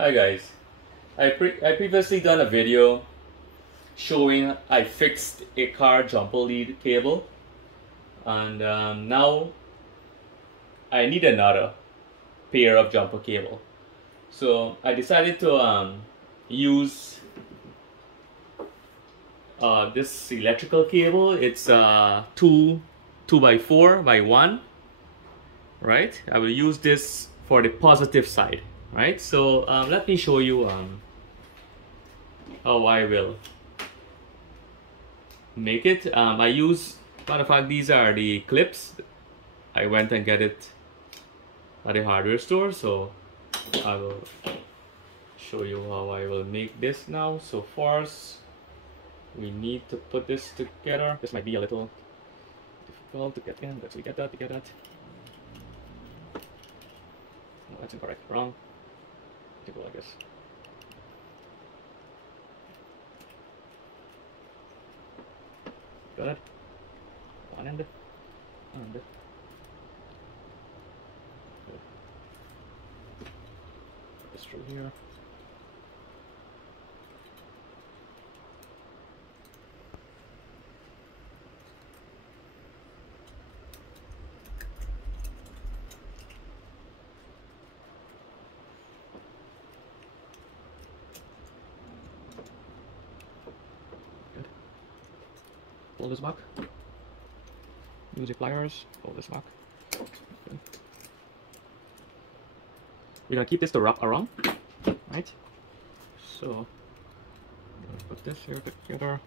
Hi guys, I previously done a video showing I fixed a car jumper lead cable, and now I need another pair of jumper cable. So I decided to use this electrical cable. It's 2x4x1, right? I will use this for the positive side, right? So let me show you how I will make it. I use, matter of fact, these are the clips. I went and get it at a hardware store, so I will show you how I will make this now. So first we need to put this together. This might be a little difficult to get in, but we get that, No, that's incorrect, wrong. To go like this. Got it? One end, and good. Put this through here. Pull this back. Use your pliers. Pull this back. Okay. We're gonna keep this to wrap around, right? So put this here together.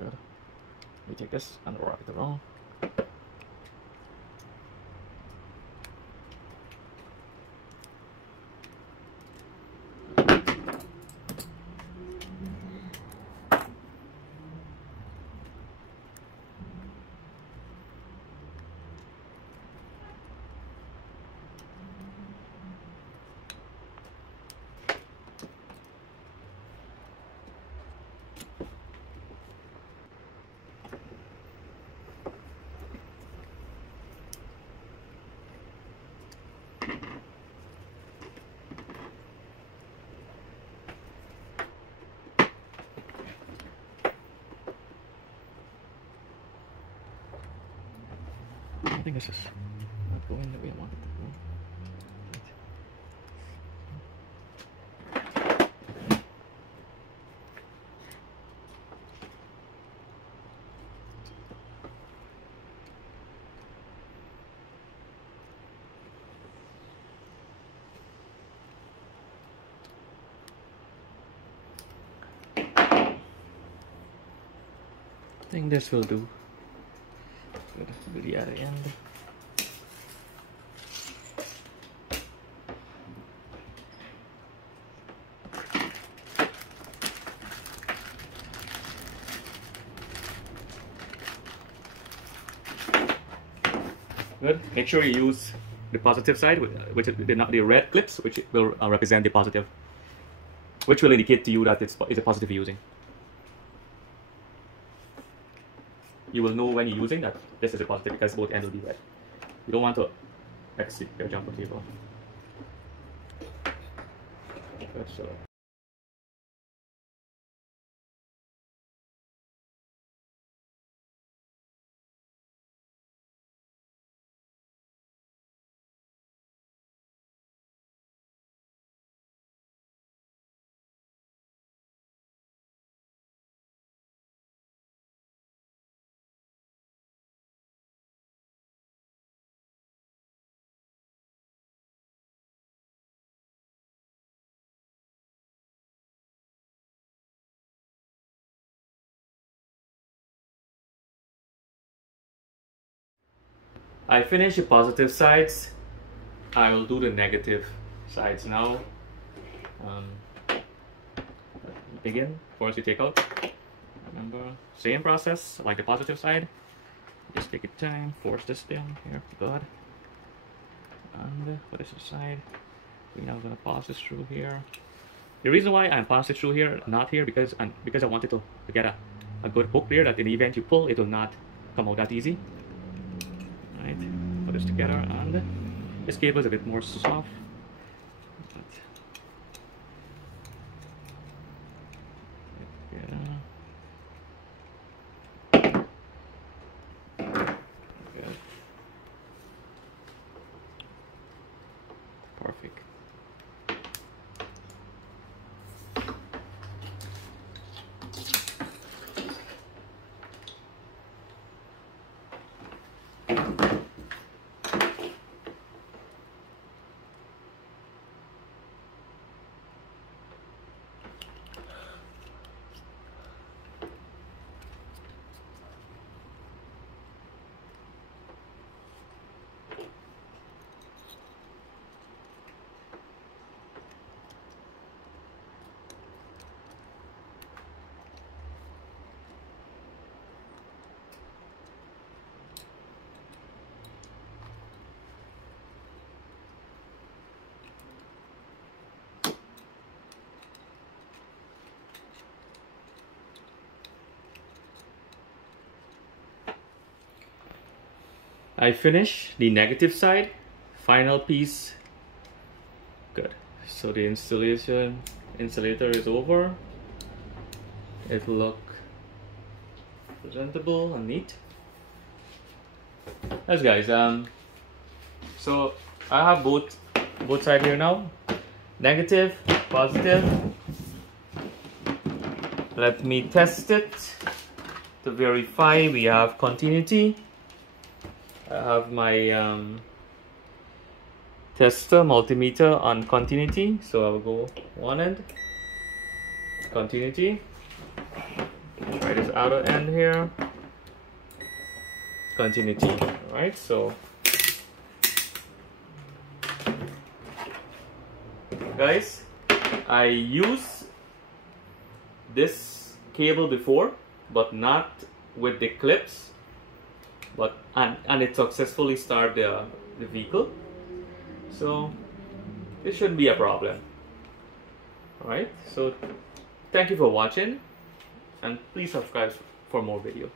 Good. We take this and wrap it around. I think this is not going the way I want it to go. I think this will do. Good. Do the other end. Good. Make sure you use the positive side, which is the red clips, which will represent the positive, which will indicate to you that it's a positive using. You will know when you're using that this is a positive because both ends will be red. You don't want to exit your jumper cable. Good, so I finished the positive sides. I will do the negative sides now. Begin. First, you take out. Remember, same process like the positive side. Just take your time. Force this down here. Good. And for this side, we're now gonna pass this through here. The reason why I'm passing through here, not here, because I wanted to get a good hook there that in the event you pull, it will not come out that easy. Right. Put this together, and this cable is a bit more soft. Perfect. I finish the negative side, final piece. Good. So the insulator is over. It will look presentable and neat. Yes, guys. So I have both sides here now. Negative, positive. Let me test it to verify we have continuity. I have my tester multimeter on continuity, so I'll go one end, continuity, try this outer end here, continuity. Alright, so guys, I use this cable before, but not with the clips. But and it successfully started the vehicle, so this shouldn't be a problem. All right, so thank you for watching, and please subscribe for more video.